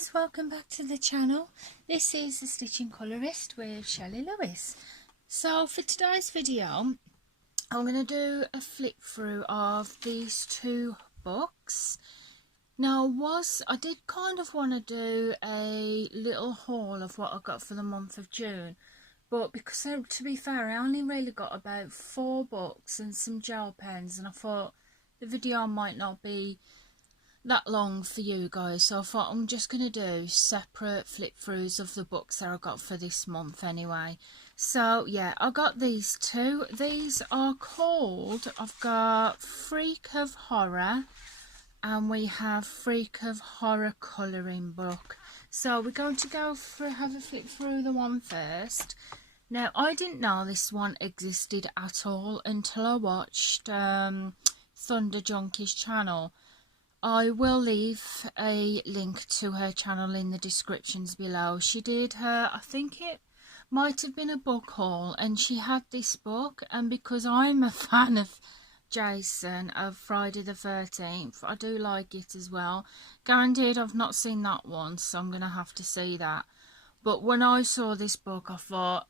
guys, welcome back to the channel. This is the Stitching Colourist with Shelley Lewis. So for today's video I'm going to do a flip through of these two books. Now I did kind of want to do a little haul of what I got for the month of June, but because to be fair I only really got about 4 books and some gel pens, and I thought the video might not be that long for you guys, so I thought I'm just going to do separate flip throughs of the books that I got for this month anyway. So yeah, I got these two. These are called, I've got Freak of Horror and we have Freak of Horror colouring book. So we're going to go have a flip through the one first. Now I didn't know this one existed at all until I watched Thunder Junkie's channel. I will leave a link to her channel in the descriptions below. She did her, I think it might have been a book haul, and she had this book, and because I'm a fan of Jason of Friday the 13th, I do like it as well. Guaranteed I've not seen that one, so I'm going to have to see that. But when I saw this book I thought,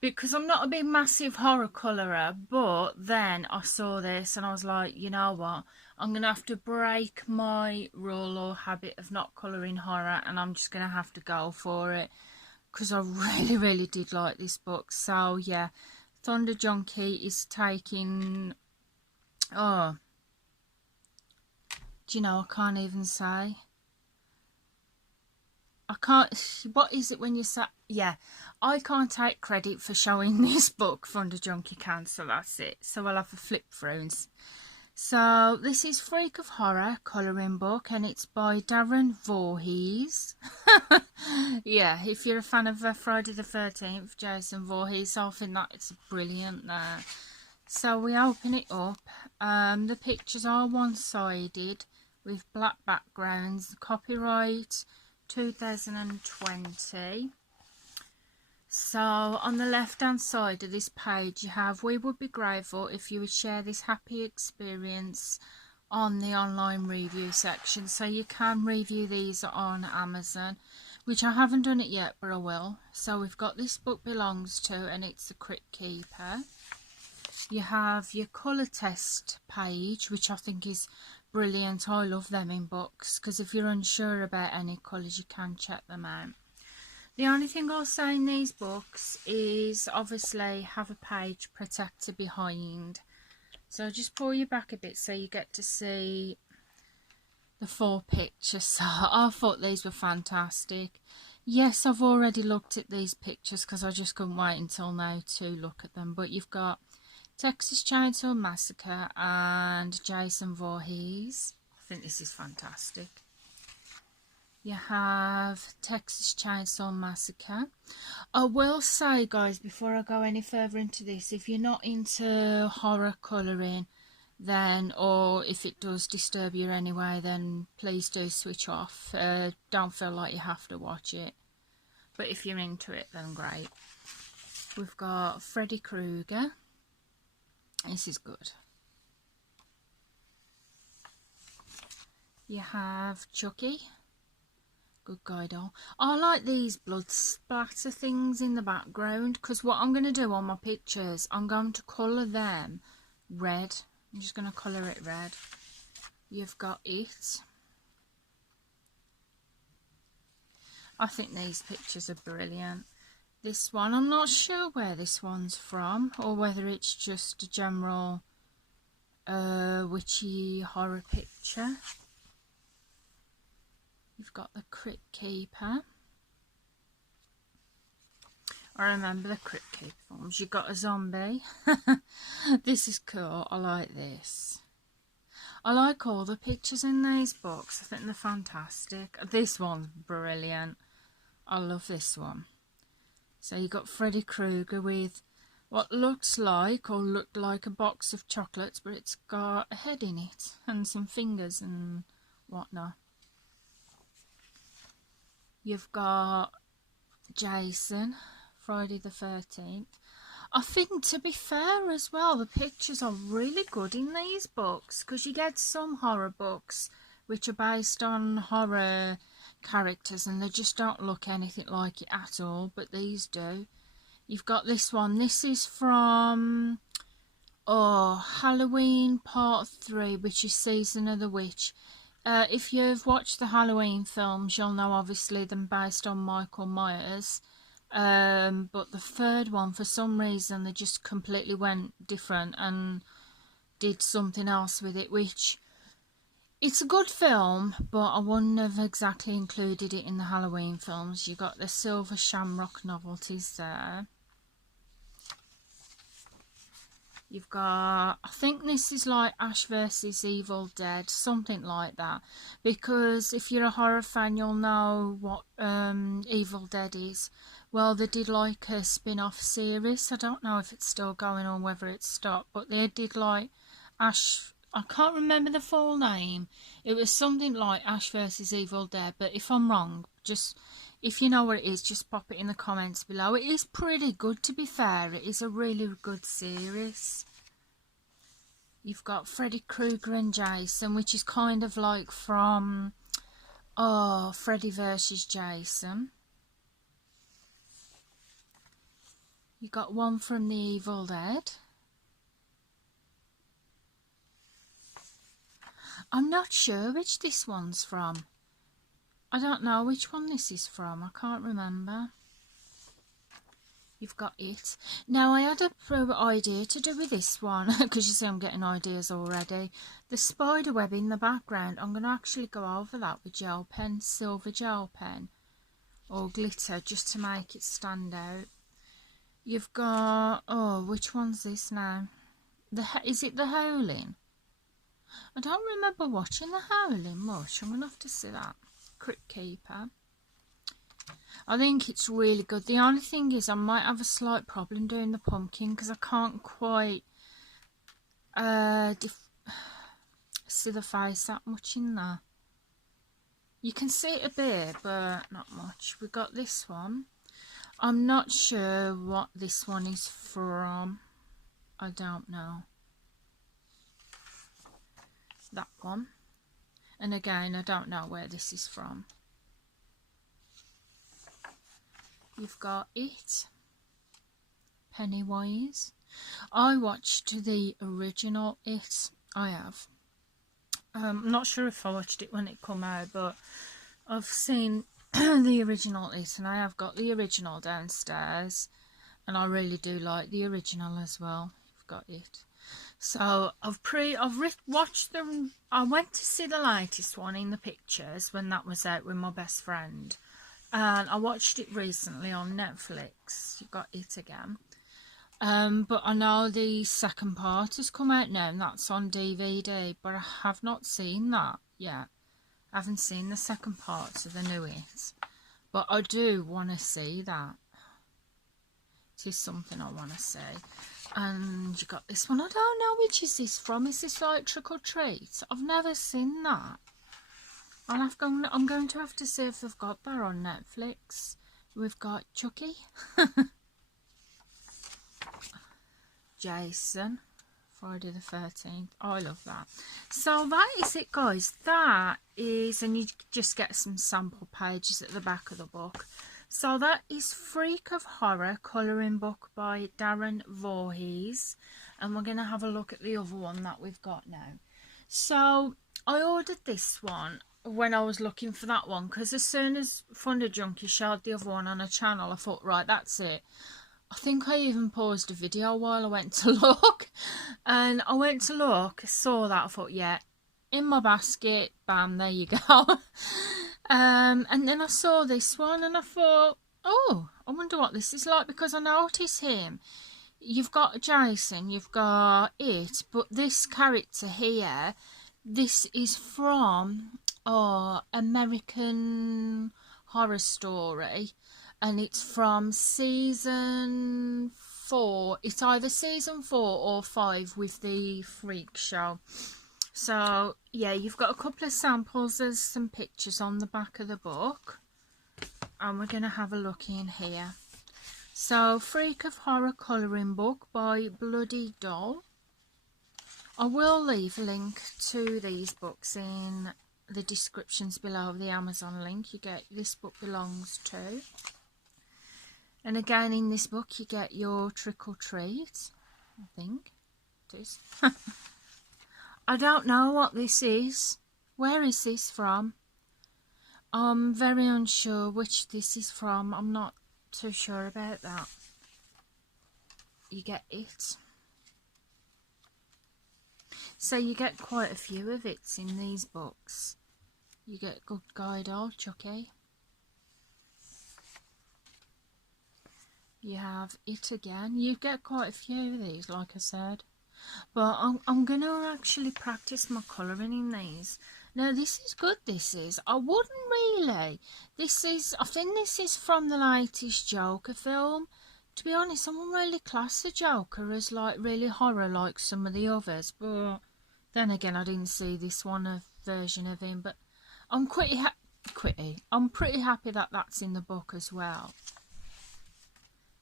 because I'm not a big massive horror colourer, but then I saw this and I was like, you know what, I'm going to have to break my rule or habit of not colouring horror, and I'm just going to have to go for it, because I really did like this book. So yeah, Thunder Junkie is taking, oh, do you know, I can't even say. I can't, what is it when you say, yeah, I can't take credit for showing this book. Thunder Junkie can, so that's it. So I'll have a flip through. So this is Freak of Horror colouring book, and it's by Darren Vorhees. Yeah, if you're a fan of Friday the 13th, Jason Voorhees, I think that it's brilliant there. So we open it up. The pictures are one-sided with black backgrounds. Copyright 2020. So on the left hand side of this page you have, we would be grateful if you would share this happy experience on the online review section. So you can review these on Amazon, which I haven't done it yet, but I will. So we've got This Book Belongs To, and it's the Crypt Keeper. You have your colour test page, which I think is brilliant. I love them in books, because if you're unsure about any colours you can check them out. The only thing I'll say in these books is obviously have a page protector behind. So just pull you back a bit so you get to see the 4 pictures. So I thought these were fantastic. Yes, I've already looked at these pictures because I just couldn't wait until now to look at them. But you've got Texas Chainsaw Massacre and Jason Voorhees. I think this is fantastic. You have Texas Chainsaw Massacre. I will say, guys, before I go any further into this, if you're not into horror colouring, then, or if it does disturb you anyway, then please do switch off. Don't feel like you have to watch it. But if you're into it, then great. We've got Freddy Krueger. This is good. You have Chucky. Good guy doll. I like these blood splatter things in the background, because what I'm going to do on my pictures, I'm going to colour them red. I'm just going to colour it red. You've got It. I think these pictures are brilliant. This one, I'm not sure where this one's from, or whether it's just a general witchy horror picture. You've got the Crypt Keeper. I remember the Crypt Keeper films. You've got a zombie. This is cool. I like this. I like all the pictures in these books. I think they're fantastic. This one's brilliant. I love this one. So you've got Freddy Krueger with what looks like, or looked like, a box of chocolates, but it's got a head in it and some fingers and whatnot. You've got Jason, Friday the 13th. I think, to be fair as well, the pictures are really good in these books, because you get some horror books which are based on horror characters, and they just don't look anything like it at all, but these do. You've got this one. This is from Halloween Part 3, which is Season of the Witch. If you've watched the Halloween films, you'll know obviously them based on Michael Myers. But the third one, for some reason, they just completely went different and did something else with it, which it's a good film, but I wouldn't have exactly included it in the Halloween films. You got the Silver Shamrock novelties there. You've got, I think this is like Ash vs Evil Dead, something like that. Because if you're a horror fan, you'll know what Evil Dead is. Well, they did like a spin-off series. I don't know if it's still going on, whether it's stopped. But they did like Ash, I can't remember the full name. It was something like Ash vs Evil Dead. But if I'm wrong, just, if you know what it is, just pop it in the comments below. It is pretty good, to be fair. It is a really good series. You've got Freddy Krueger and Jason, which is kind of like from Freddy versus Jason. You got one from the Evil Dead. I'm not sure which this one's from. I don't know which one this is from. I can't remember. You've got it. Now, I had a idea to do with this one, because you see I'm getting ideas already. The spider web in the background, I'm going to actually go over that with gel pen, silver gel pen, or glitter, just to make it stand out. You've got, which one's this now? Is it the Howling? I don't remember watching the Howling much. I'm going to have to see that. Crypt Keeper. I think it's really good. The only thing is I might have a slight problem doing the pumpkin because I can't quite see the face that much in there. You can see it a bit, but not much. We got this one. I'm not sure what this one is from. I don't know. That one. And again, I don't know where this is from. You've got it. Pennywise. I watched the original It. I have. I'm not sure if I watched it when it come out, but I've seen the original It, and I have got the original downstairs, and I really do like the original as well. I've got it. So I've watched them. I went to see the latest one in the pictures when that was out with my best friend. And I watched it recently on Netflix. You got it again. But I know the second part has come out now, and that's on DVD. But I have not seen that yet. I haven't seen the second part of the new It. But I do want to see that. It is something I want to see. And you got this one. I don't know which is this from. Is this like Trick or Treat? I've never seen that. I'm going to have to see if they've got that on Netflix. We've got Chucky. Jason. Friday the 13th. Oh, I love that. So that is it, guys. That is, and you just get some sample pages at the back of the book. So that is Freak of Horror colouring book by Darren Vorhees. And we're going to have a look at the other one that we've got now. So I ordered this one when I was looking for that one, because as soon as Thunder Junkie showed the other one on a channel, I thought, right, that's it. I think I even paused the video while I went to look, and I went to look, saw that, I thought, yeah, in my basket, bam, there you go. And then I saw this one and I thought, oh, I wonder what this is like, because I noticed him. You've got Jason, you've got It, but this character here, this is from American Horror Story, and it's from season 4. It's either season 4 or 5 with the Freak Show. So yeah, you've got a couple of samples. There's some pictures on the back of the book, and we're going to have a look in here. So Freak of Horror colouring book by Bloody Doll. I will leave a link to these books in the descriptions below, the Amazon link, you get This Book Belongs To. And again, in this book, you get your trick or treat, I think it is. I don't know what this is. Where is this from? I'm very unsure which this is from. I'm not too sure about that. You get it. So you get quite a few of it in these books. You get Good Guide Old Chucky. You have it again. You get quite a few of these, like I said. But I'm going to actually practice my colouring in these. Now, this is good, this is. I wouldn't really. I think this is from the latest Joker film. To be honest, I wouldn't really class the Joker as, like, really horror like some of the others. But then again, I didn't see this one, a version of him. But I'm pretty happy that that's in the book as well.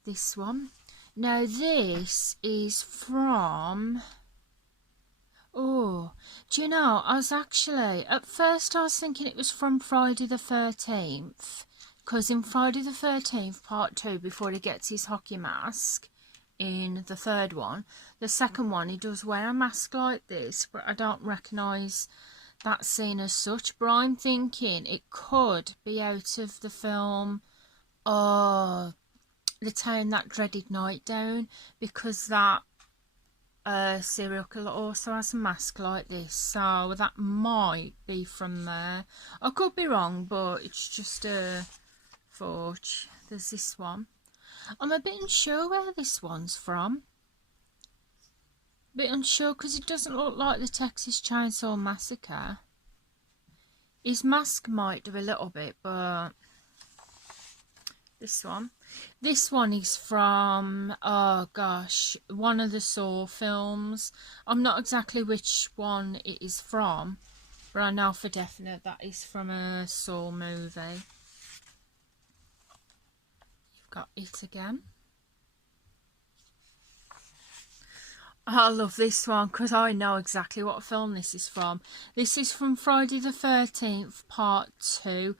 This one. Now this is from, oh, do you know, at first I was thinking it was from Friday the 13th, because in Friday the 13th part 2, before he gets his hockey mask, in the third one, the second one he does wear a mask like this, but I don't recognise that scene as such. But I'm thinking it could be out of the film, The Town That Dreaded Night Down, because that serial killer also has a mask like this, so that might be from there. I could be wrong, but it's just a forge. There's this one. I'm a bit unsure where this one's from. A bit unsure because it doesn't look like the Texas Chainsaw Massacre. His mask might do a little bit, but this one is from, oh gosh, one of the Saw films. I'm not exactly which one it is from, but I know for definite that is from a Saw movie. You've got it again. I love this one because I know exactly what film this is from. This is from Friday the 13th part 2.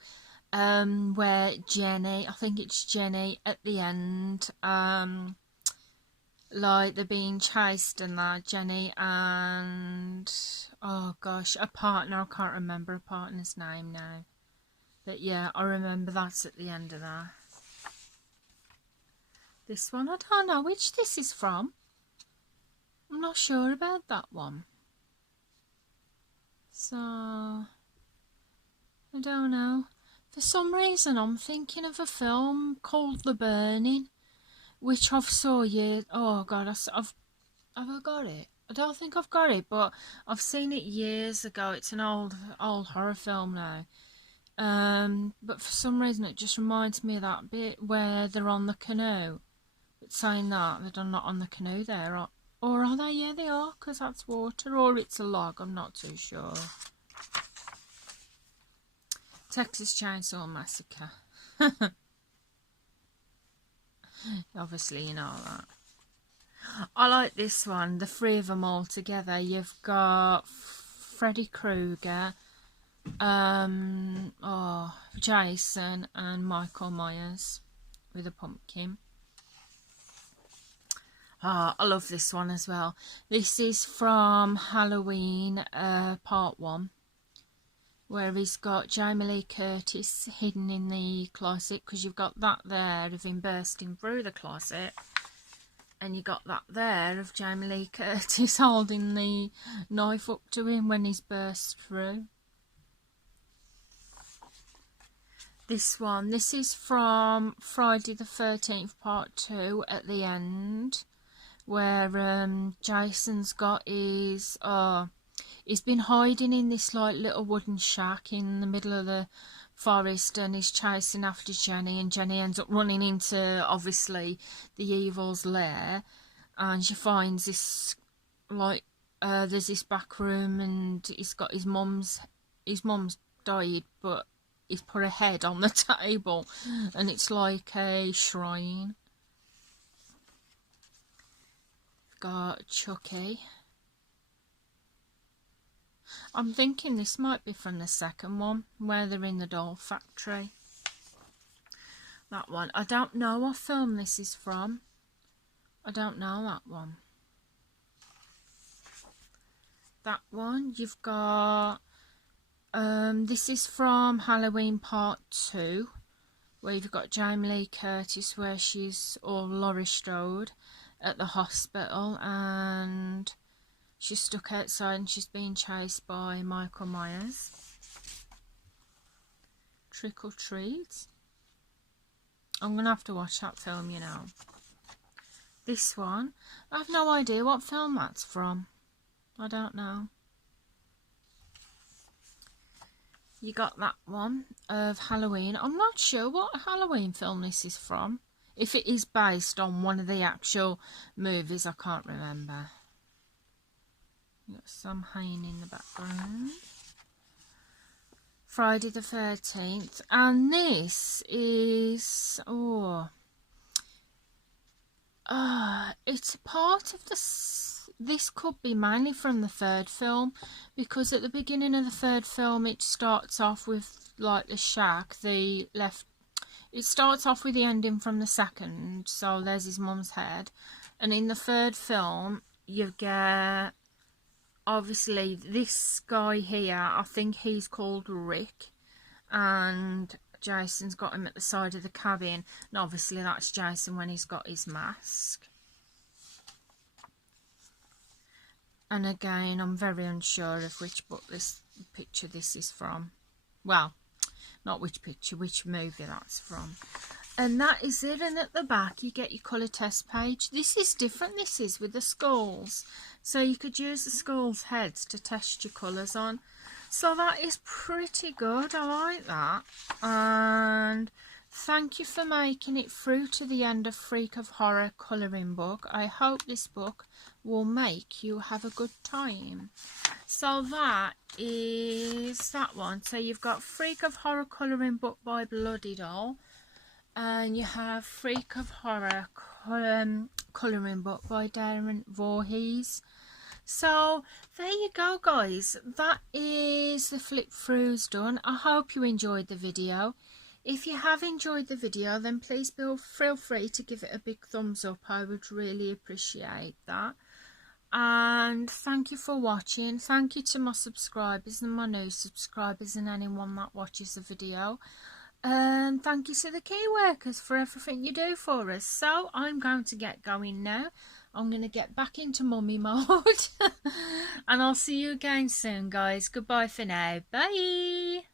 Where Jenny, I think it's Jenny at the end, like they're being chased and that, Jenny and, oh gosh, a partner, I can't remember a partner's name now, but yeah, I remember that's at the end of that. This one, I don't know which this is from. I'm not sure about that one. So, I don't know. For some reason, I'm thinking of a film called The Burning, which I've saw years. Oh God, have I got it? I don't think I've got it, but I've seen it years ago. It's an old horror film now. But for some reason, it just reminds me of that bit where they're on the canoe. But saying that, they're not on the canoe there, or are they? Yeah, they are, because that's water, or it's a log. I'm not too sure. Texas Chainsaw Massacre. Obviously, you know that. I like this one, the three of them all together. You've got Freddy Krueger, Jason, and Michael Myers with a pumpkin. I love this one as well. This is from Halloween part 1. Where he's got Jamie Lee Curtis hidden in the closet, because you've got that there of him bursting through the closet, and you got that there of Jamie Lee Curtis holding the knife up to him when he's burst through. This is from Friday the 13th part 2 at the end, where Jason's got his, he's been hiding in this like little wooden shack in the middle of the forest, and he's chasing after Jenny, and Jenny ends up running into, obviously, the evil's lair, and she finds this, like, there's this back room, and he's got his mum's died, but he's put a head on the table, and it's like a shrine. Got Chucky. I'm thinking this might be from the second one, where they're in the doll factory. That one. I don't know what film this is from. I don't know that one. That one, you've got... this is from Halloween Part 2, where you've got Jamie Lee Curtis, where she's all Laurie Strode at the hospital, and she's stuck outside and she's being chased by Michael Myers. Trick or Treat. I'm going to have to watch that film, you know. This one, I have no idea what film that's from. I don't know. You got that one of Halloween. I'm not sure what Halloween film this is from. If it is based on one of the actual movies, I can't remember. You got Sam Hain in the background. Friday the 13th. And this is... it's a part of this could be mainly from the third film, because at the beginning of the third film it starts off with like the shack, it starts off with the ending from the second, so there's his mum's head, and in the third film you get obviously this guy here, I think he's called Rick, and Jason's got him at the side of the cabin, and obviously that's Jason when he's got his mask. And again, I'm very unsure of which picture this is from. Well, not which picture, which movie that's from. And that is it. And at the back, you get your colour test page. This is different, this is, with the skulls. So you could use the skulls' heads to test your colours on. So that is pretty good. I like that. And thank you for making it through to the end of Freak of Horror colouring book. I hope this book will make you have a good time. So that is that one. So you've got Freak of Horror colouring book by Bloody Doll, and you have Freak of Horror colouring book by Darren Vorhees. So there you go, guys. That is the flip throughs done. I hope you enjoyed the video. If you have enjoyed the video, then please feel free to give it a big thumbs up. I would really appreciate that. And thank you for watching. Thank you to my subscribers and my new subscribers and anyone that watches the video. And thank you to the key workers for everything you do for us. So I'm going to get going now. I'm going to get back into mummy mode. And I'll see you again soon, guys. Goodbye for now. Bye.